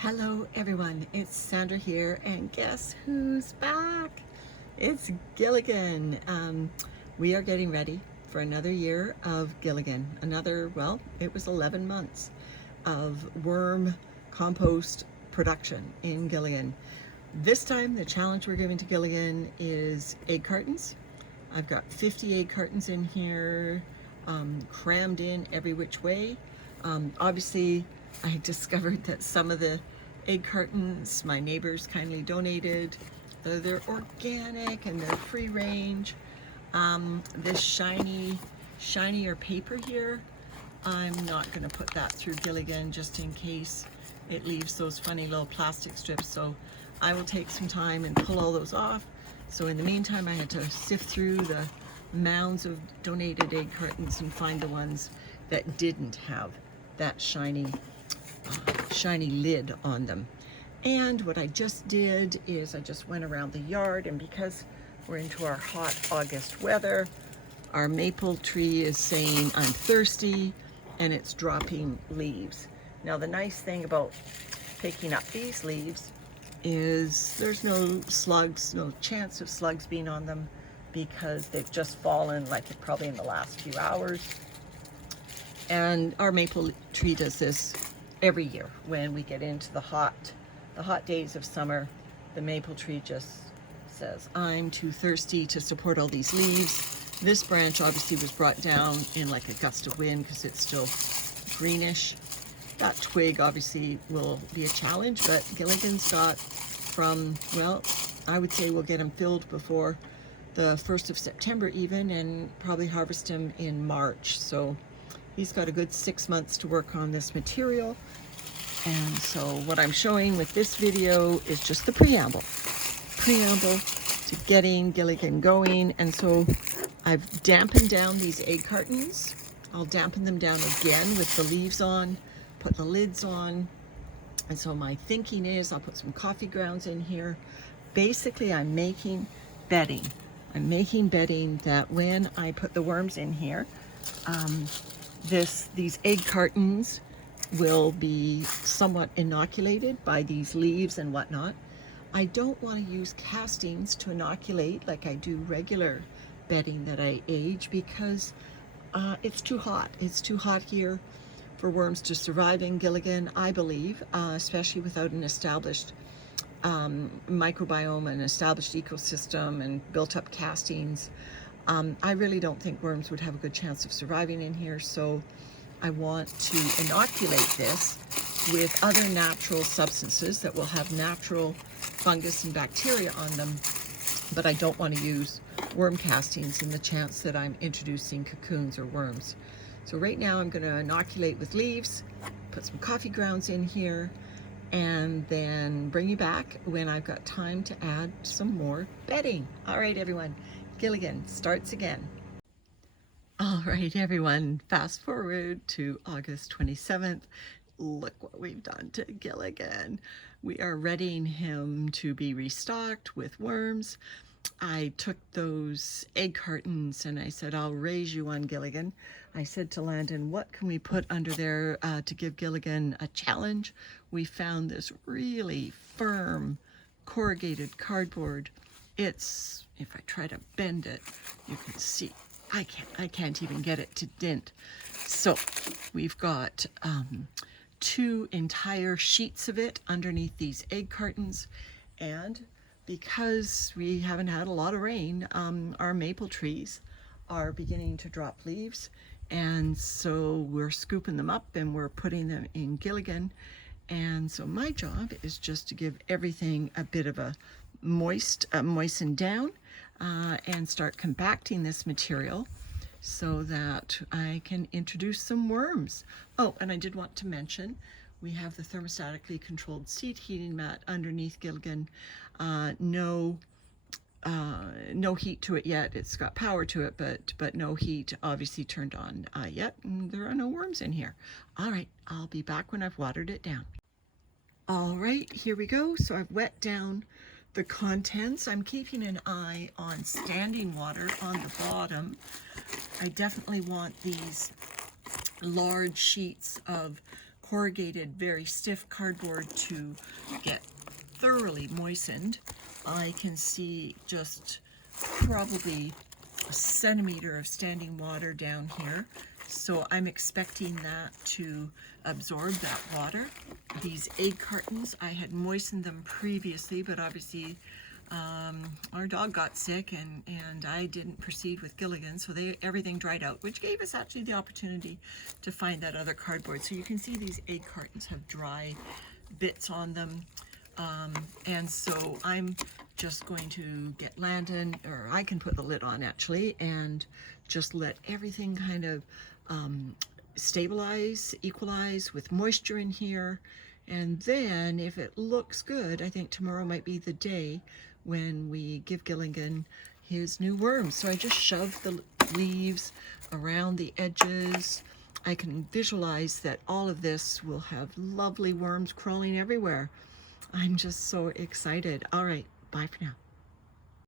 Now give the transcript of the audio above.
Hello everyone, it's Sandra here, and guess who's back? It's Gilligan. We are getting ready for another year of Gilligan. Well, it was 11 months of worm compost production in Gilligan. This time the challenge we're giving to Gilligan is egg cartons. I've got 50 egg cartons in here, crammed in every which way. Obviously, I discovered that some of the egg cartons my neighbors kindly donated. They're organic and they're free range. This shinier paper here, I'm not going to put that through Gilligan just in case it leaves those funny little plastic strips. So I will take some time and pull all those off. So in the meantime, I had to sift through the mounds of donated egg cartons and find the ones that didn't have that shiny lid on them. And what I just did is I just went around the yard, and because we're into our hot August weather, our maple tree is saying I'm thirsty and it's dropping leaves. Now the nice thing about picking up these leaves is there's no slugs, no chance of slugs being on them because they've just fallen like probably in the last few hours. And our maple tree does this every year when we get into the hot days of summer. The maple tree just says, I'm too thirsty to support all these leaves. This branch obviously was brought down in like a gust of wind because it's still greenish. That twig obviously will be a challenge, but Gilligan's got from, well, I would say we'll get them filled before the 1st of September even, and probably harvest them in March. So he's got a good 6 months to work on this material. And so what I'm showing with this video is just the preamble to getting Gilligan going. And so I've dampened down these egg cartons. I'll dampen them down again with the leaves on, put the lids on. And so my thinking is I'll put some coffee grounds in here. Basically, I'm making bedding. I'm making bedding that when I put the worms in here, these egg cartons will be somewhat inoculated by these leaves and whatnot. I don't want to use castings to inoculate like I do regular bedding that I age because it's too hot. It's too hot here for worms to survive in Gilligan, I believe, especially without an established microbiome, an established ecosystem, and built up castings. I really don't think worms would have a good chance of surviving in here, so I want to inoculate this with other natural substances that will have natural fungus and bacteria on them, but I don't want to use worm castings in the chance that I'm introducing cocoons or worms. So right now I'm going to inoculate with leaves, put some coffee grounds in here, and then bring you back when I've got time to add some more bedding. All right, everyone, Gilligan starts again. All right, everyone, fast forward to August 27th. Look what we've done to Gilligan. We are readying him to be restocked with worms. I took those egg cartons and I said, I'll raise you on Gilligan. I said to Landon, what can we put under there to give Gilligan a challenge? We found this really firm corrugated cardboard. It's, if I try to bend it, you can see, I can't even get it to dent. So we've got 2 entire sheets of it underneath these egg cartons, and because we haven't had a lot of rain, our maple trees are beginning to drop leaves, and so we're scooping them up and we're putting them in Gilligan. And so my job is just to give everything a bit of a moisten down and start compacting this material so that I can introduce some worms. Oh, and I did want to mention we have the thermostatically controlled seed heating mat underneath Gilligan. No heat to it yet. It's got power to it, but no heat obviously turned on yet. And there are no worms in here. All right, I'll be back when I've watered it down. All right, here we go. So I've wet down the contents. I'm keeping an eye on standing water on the bottom. I definitely want these large sheets of corrugated, very stiff cardboard to get thoroughly moistened. I can see just probably a centimeter of standing water down here. So I'm expecting that to absorb that water. These egg cartons, I had moistened them previously, but obviously our dog got sick and I didn't proceed with Gilligan, so everything dried out, which gave us actually the opportunity to find that other cardboard. So you can see these egg cartons have dry bits on them. And so I'm just going to get Landon, or I can put the lid on actually, and just let everything kind of stabilize, equalize with moisture in here. And then if it looks good, I think tomorrow might be the day when we give Gilligan his new worms. So I just shove the leaves around the edges. I can visualize that all of this will have lovely worms crawling everywhere. I'm just so excited. All right, bye for now.